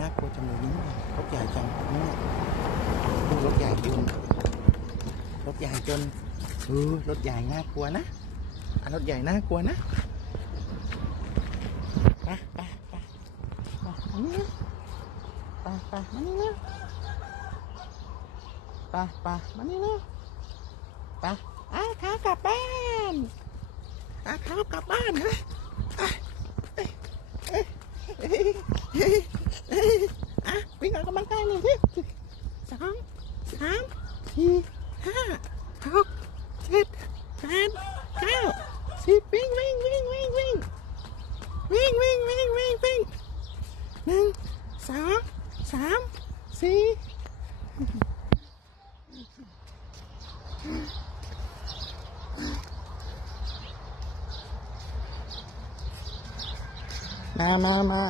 น่ากลัวจังเลยนี่รถใหญ่จังนี่ดูรถใหญ่จนรถใหญ่จนเออรถใหญ่น่ากลัวนะอะรถใหญ่น่ากลัวนะไปไปไปไปนนี้นะไปไปมานี่นะไปไปมานี่นะไปอะขากลับบ้านอะขากลับบ้านเฮ้ยอะเอ้ยเอ้ยเอ้ยเอ้ยเอ้ยอะวิ่งออกกำลังกาย หนึ่งสองสามสี่ห้าหกเจ็ดแปดเก้าสิบวิ่งวิ่งวิ่งวิ่งวิ่งวิ่งวิ่งวิ่งวิ่งวิ่งหนึ่งสองสามสี่มามามา